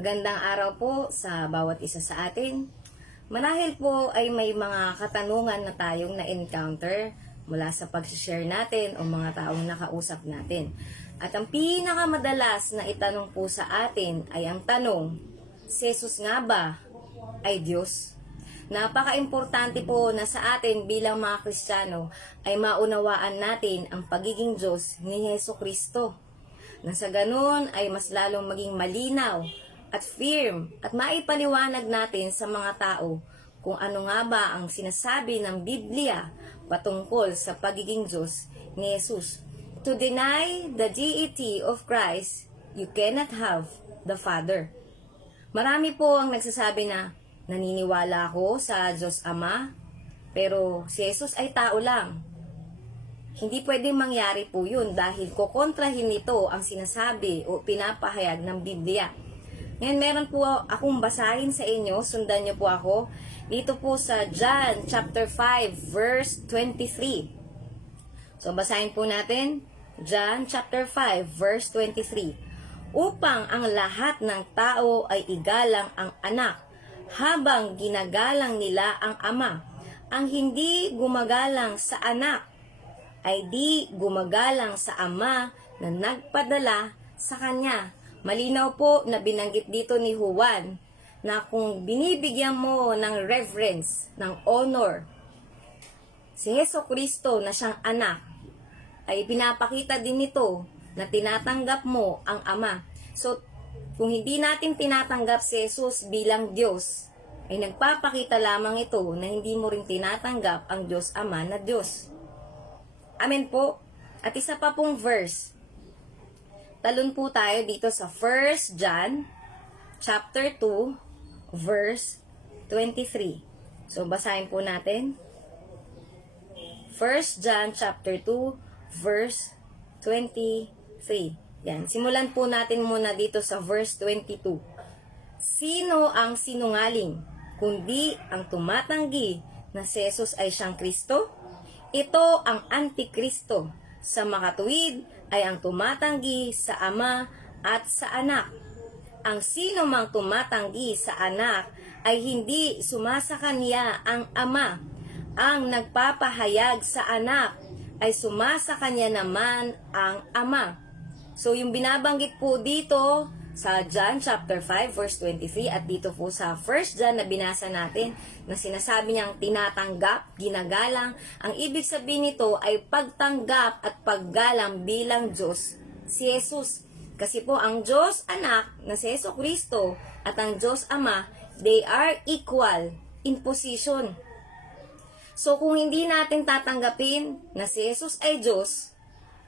Magandang araw po sa bawat isa sa atin. Marahil po ay may mga katanungan na tayong na-encounter mula sa pag-share natin o mga taong nakausap natin. At ang pinakamadalas na itanong po sa atin ay ang tanong, si Jesus nga ba ay Diyos? Napaka-importante po na sa atin bilang mga Kristiyano ay maunawaan natin ang pagiging Diyos ni Jesucristo. Na sa ganun ay mas lalong maging malinaw at firm at maipaliwanag natin sa mga tao kung ano nga ba ang sinasabi ng Biblia patungkol sa pagiging Diyos ni Jesus. To deny the deity of Christ, you cannot have the Father. Marami po ang nagsasabi na naniniwala ako sa Diyos Ama, pero si Jesus ay tao lang. Hindi pwedeng mangyari po yun dahil kukontrahin nito ang sinasabi o pinapahayag ng Biblia. Ngayon meron po akong basahin sa inyo, sundan niyo po ako. Dito po sa John chapter 5 verse 23. So basahin po natin, John chapter 5 verse 23. Upang ang lahat ng tao ay igalang ang anak, habang ginagalang nila ang ama. Ang hindi gumagalang sa anak ay di gumagalang sa ama na nagpadala sa kanya. Malinaw po na binanggit dito ni Juan na kung binibigyan mo ng reverence, ng honor, si Jesucristo na siyang anak, ay pinapakita din nito na tinatanggap mo ang ama. So, kung hindi natin tinatanggap si Jesus bilang Diyos, ay nagpapakita lamang ito na hindi mo rin tinatanggap ang Diyos Ama na Diyos. Amen po. At isa pa pong verse. Talon po tayo dito sa 1 John chapter 2 verse 23. So basahin po natin. 1 John chapter 2 verse 23. Yan, simulan po natin muna dito sa verse 22. Sino ang sinungaling, kundi ang tumatanggi na si Jesus ay siyang Kristo? Ito ang Antikristo. Sa makatuwid ay ang tumatanggi sa Ama at sa Anak. Ang sino mang tumatanggi sa Anak ay hindi sumasakanya ang Ama. Ang nagpapahayag sa Anak ay sumasakanya naman ang Ama. So, yung binabanggit po dito sa John chapter 5 verse 23 at dito po sa 1 John na binasa natin na sinasabi niyang tinatanggap, ginagalang, ang ibig sabihin nito ay pagtanggap at paggalang bilang Diyos si Jesus. Kasi po ang Diyos Anak na si Jesucristo at ang Diyos Ama, they are equal in position. So, kung hindi natin tatanggapin na si Jesus ay Diyos,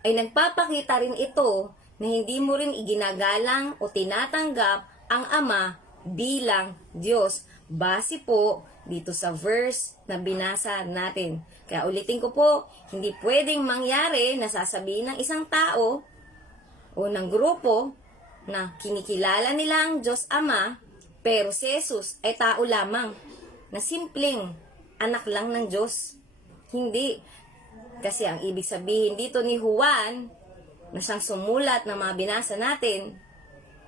ay nagpapakita rin ito na hindi mo rin iginagalang o tinatanggap ang Ama bilang Diyos. Base po dito sa verse na binasa natin. Kaya ulitin ko po, hindi pwedeng mangyari na sasabihin ng isang tao o ng grupo na kinikilala nila ang Diyos Ama, pero si Jesus ay tao lamang na simpleng anak lang ng Diyos. Hindi. Kasi ang ibig sabihin dito ni Juan, na siyang sumulat na mga binasa natin,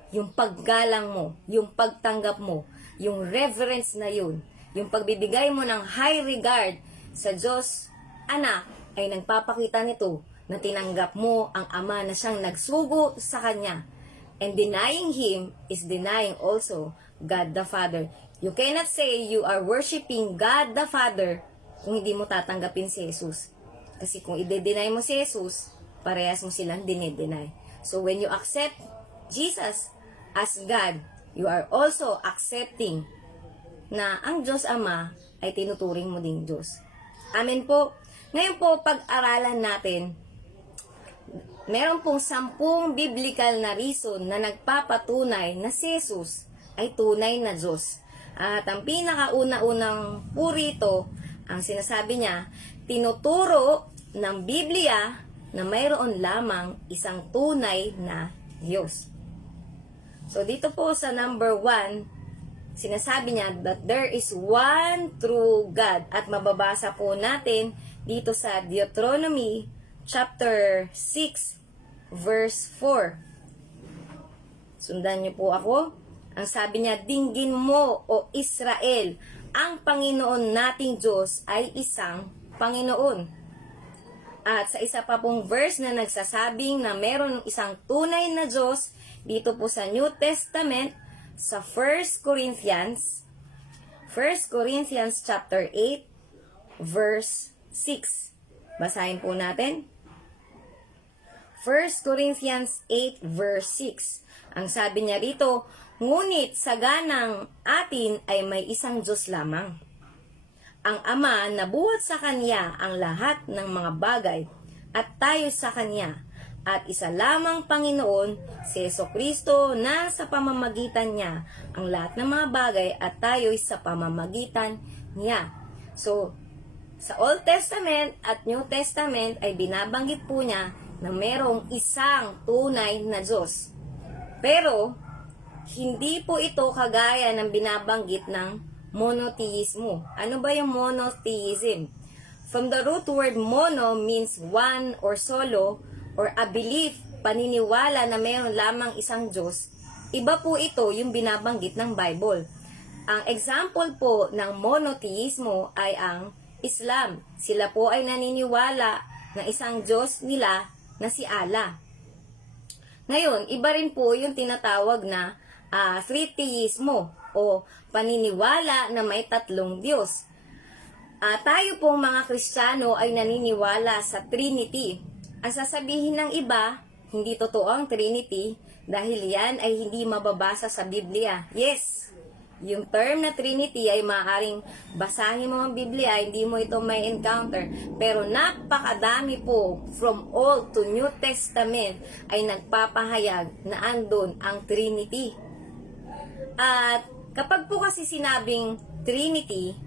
yung paggalang mo, yung pagtanggap mo, yung reverence na yun, yung pagbibigay mo ng high regard sa Diyos Anak, ay nagpapakita nito na tinanggap mo ang Ama na siyang nagsugo sa Kanya. And denying Him is denying also God the Father. You cannot say you are worshiping God the Father kung hindi mo tatanggapin si Jesus. Kasi kung i-deny mo si Jesus, parehas mo silang dinideny. So when you accept Jesus as God, you are also accepting na ang Diyos Ama ay tinuturing mo ding Diyos. Amen po. Ngayon po, pag-aralan natin, meron pong 10 biblical na reason na nagpapatunay na si Jesus ay tunay na Diyos. At ang pinakauna-unang po rito, ang sinasabi niya, tinuturo ng Biblia na mayroon lamang isang tunay na Diyos. So dito po sa number 1, sinasabi niya that there is one true God. At mababasa po natin dito sa Deuteronomy chapter 6 verse 4. Sundan niyo po ako. Ang sabi niya, dinggin mo o Israel, ang Panginoon nating Diyos ay isang Panginoon. At sa isa pa pong verse na nagsasabing na meron isang tunay na Diyos dito po sa New Testament sa 1 Corinthians chapter 8 verse 6. Basahin po natin. 1 Corinthians 8 verse 6. Ang sabi niya rito, ngunit sa ganang atin ay may isang Diyos lamang. Ang Ama na buhat sa Kanya ang lahat ng mga bagay at tayo sa Kanya. At isa lamang Panginoon, si Jesucristo na sa pamamagitan Niya ang lahat ng mga bagay at tayo'y sa pamamagitan Niya. So, sa Old Testament at New Testament ay binabanggit po niya na merong isang tunay na Diyos. Pero, hindi po ito kagaya ng binabanggit ng monotheismo. Ano ba yung monotheism? From the root word mono means one or solo or a belief, paniniwala na mayroon lamang isang Diyos. Iba po ito yung binabanggit ng Bible. Ang example po ng monotheismo ay ang Islam. Sila po ay naniniwala na isang Diyos nila na si Allah. Ngayon, iba rin po yung tinatawag na tritheismo o paniniwala na may tatlong Diyos. Tayo pong mga Kristiyano ay naniniwala sa Trinity. Ang sasabihin ng iba, hindi totoo ang Trinity dahil yan ay hindi mababasa sa Biblia. Yes, yung term na Trinity ay maaaring basahin mo ang Biblia, hindi mo ito may encounter. Pero napakadami po from Old to New Testament ay nagpapahayag na andun ang Trinity. At kapag po kasi sinabing Trinity,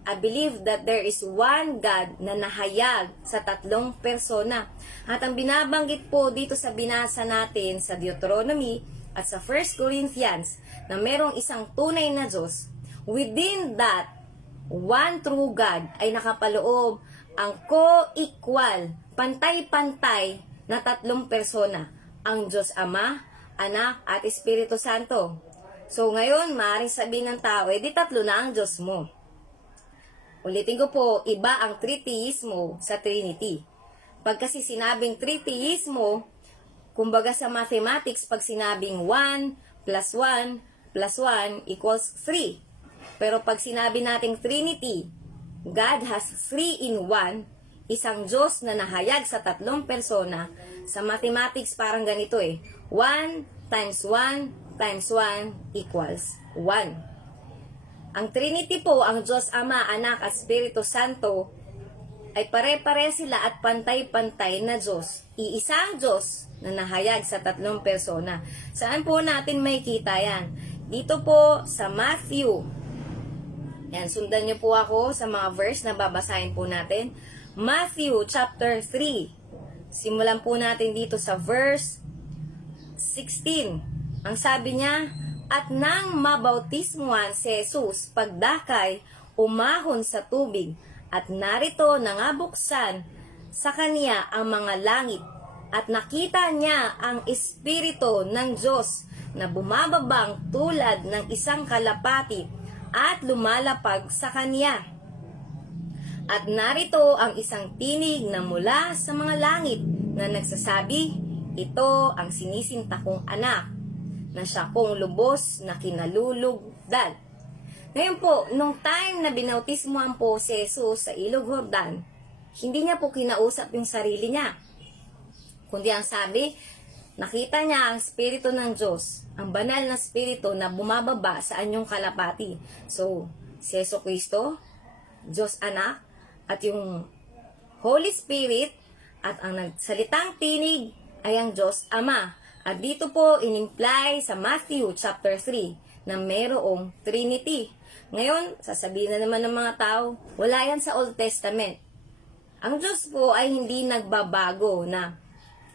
I believe that there is one God na nahayag sa tatlong persona. At ang binabanggit po dito sa binasa natin sa Deuteronomy at sa 1 Corinthians na merong isang tunay na Diyos, within that one true God ay nakapaloob ang co-equal, pantay-pantay na tatlong persona, ang Diyos Ama, Anak at Espiritu Santo. So ngayon, maaaring sabihin ng tao, di tatlo na ang Diyos mo. Ulitin ko po, iba ang tritheismo sa Trinity. Pag kasi sinabing tritheismo, kumbaga sa mathematics, pag sinabing 1 plus 1 plus 1 equals 3. Pero pag sinabi nating Trinity, God has 3 in 1, isang Diyos na nahayag sa tatlong persona, sa mathematics parang ganito 1 times 1 times 1 equals 1. Ang Trinity po, ang Diyos Ama, Anak at Espiritu Santo, ay pare-pare sila at pantay-pantay na Diyos. Iisang Diyos na nahayag sa tatlong persona. Saan po natin may kita yan? Dito po sa Matthew. Yan, sundan niyo po ako sa mga verse na babasahin po natin. Matthew chapter 3. Simulan po natin dito sa verse 16. Ang sabi niya, at nang mabautismuhan si Jesus pagdakay, umahon sa tubig, at narito nangabuksan sa kanya ang mga langit, at nakita niya ang Espiritu ng Diyos na bumababang tulad ng isang kalapati at lumalapag sa kanya. At narito ang isang tinig na mula sa mga langit na nagsasabi, ito ang sinisinta kong anak, na siya kong lubos na kinalulugdan. Ngayon po, nung time na binautismuhan po si Jesus sa Ilog Jordan, hindi niya po kinausap yung sarili niya. Kundi ang sabi, nakita niya ang Espiritu ng Diyos, ang banal na Espiritu na bumababa sa anyong kalapati. So, si Jesucristo, Diyos Anak, at yung Holy Spirit, at ang nagsalitang tinig ay ang Diyos Ama. At dito po in-imply sa Matthew chapter 3 na mayroong Trinity. Ngayon, sasabihin na naman ng mga tao, wala yan sa Old Testament. Ang Diyos po ay hindi nagbabago na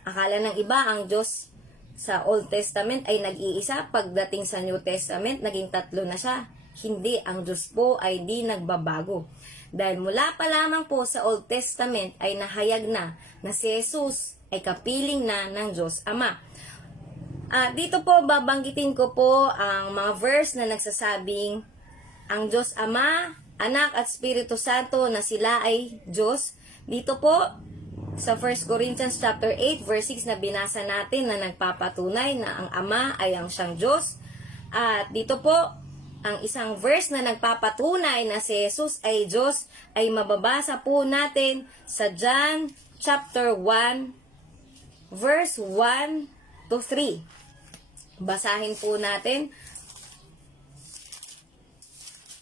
akala ng iba ang Diyos sa Old Testament ay nag-iisa, pagdating sa New Testament, naging tatlo na siya. Hindi, ang Diyos po ay di nagbabago. Dahil mula pa lamang po sa Old Testament ay nahayag na si Jesus ay kapiling na ng Diyos Ama. Dito po, babanggitin ko po ang mga verse na nagsasabing ang Diyos Ama, Anak at Espiritu Santo na sila ay Diyos. Dito po, sa 1 Corinthians chapter 8, verse 6 na binasa natin na nagpapatunay na ang Ama ay ang siyang Diyos. At dito po, ang isang verse na nagpapatunay na si Jesus ay Diyos ay mababasa po natin sa John chapter 1, verse 1 to 3. Basahin po natin.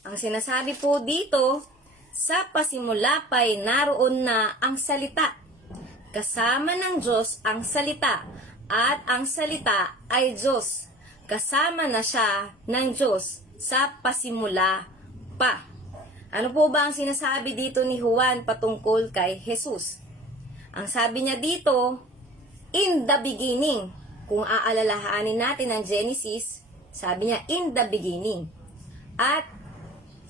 Ang sinasabi po dito, sa pasimula pa'y naroon na ang salita. Kasama ng Diyos ang salita, at ang salita ay Diyos. Kasama na siya ng Diyos sa pasimula pa. Ano po ba ang sinasabi dito ni Juan patungkol kay Jesus? Ang sabi niya dito, in the beginning. Kung aalalahanin natin ang Genesis, sabi niya, in the beginning. At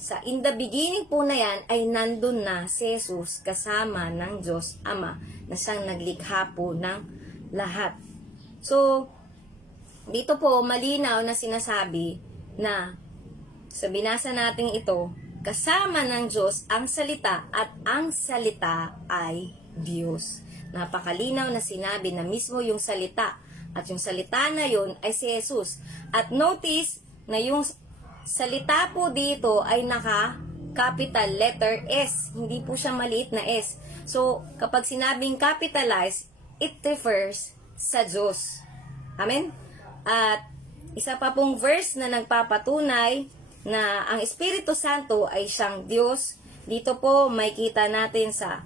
sa in the beginning po na yan, ay nandun na si Jesus kasama ng Diyos Ama na siyang naglikha po ng lahat. So, dito po malinaw na sinasabi na sa binasa natin ito, kasama ng Diyos ang salita at ang salita ay Diyos. Napakalinaw na sinabi na mismo yung salita at yung salita na yun ay si Jesus. At notice na yung salita po dito ay naka-capital letter S. Hindi po siya maliit na S. So, kapag sinabing capitalized, it refers sa Diyos. Amen? At isa pa pong verse na nagpapatunay na ang Espiritu Santo ay siyang Diyos. Dito po may kita natin sa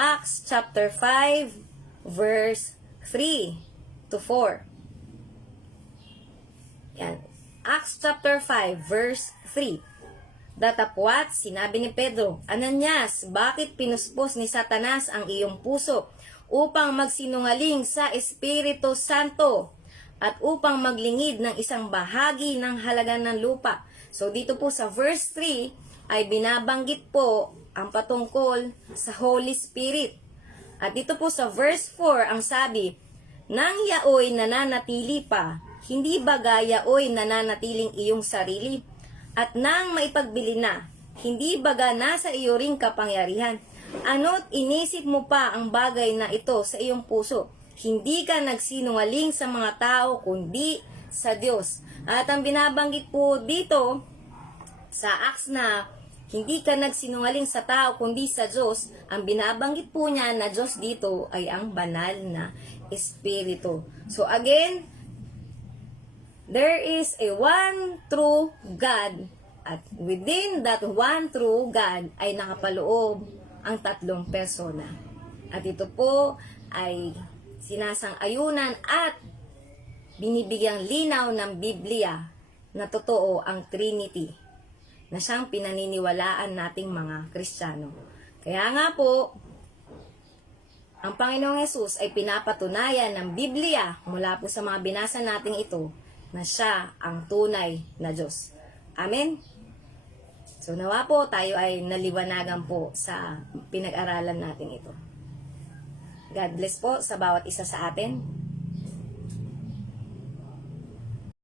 Acts chapter 5 verse 3 to 4. Yan. Acts chapter 5 verse 3. Datapwat, sinabi ni Pedro, Ananias, bakit pinuspos ni Satanas ang iyong puso upang magsinungaling sa Espiritu Santo at upang maglingid ng isang bahagi ng halaga ng lupa? So dito po sa verse 3 ay binabanggit po ang patungkol sa Holy Spirit. At dito po sa verse 4 ang sabi, nang yaoy nananatili pa, hindi baga yaoy nananatiling iyong sarili? At nang maipagbili na, hindi baga nasa iyo ring kapangyarihan? Ano't inisip mo pa ang bagay na ito sa iyong puso? Hindi ka nagsinungaling sa mga tao, kundi sa Diyos. At ang binabanggit po dito sa Acts na hindi ka nagsinungaling sa tao kundi sa Diyos, ang binabanggit po niya na Diyos dito ay ang banal na Espiritu. So again, there is a one true God, at within that one true God ay nakapaloob ang tatlong persona. At ito po ay sinasang-ayunan at binibigyang linaw ng Biblia na totoo ang Trinity, na siyang pinaniniwalaan nating mga Kristiyano. Kaya nga po, ang Panginoong Hesus ay pinapatunayan ng Biblia mula po sa mga binasa natin ito na siya ang tunay na Diyos. Amen? So nawa po tayo ay naliwanagan po sa pinag-aralan natin ito. God bless po sa bawat isa sa atin.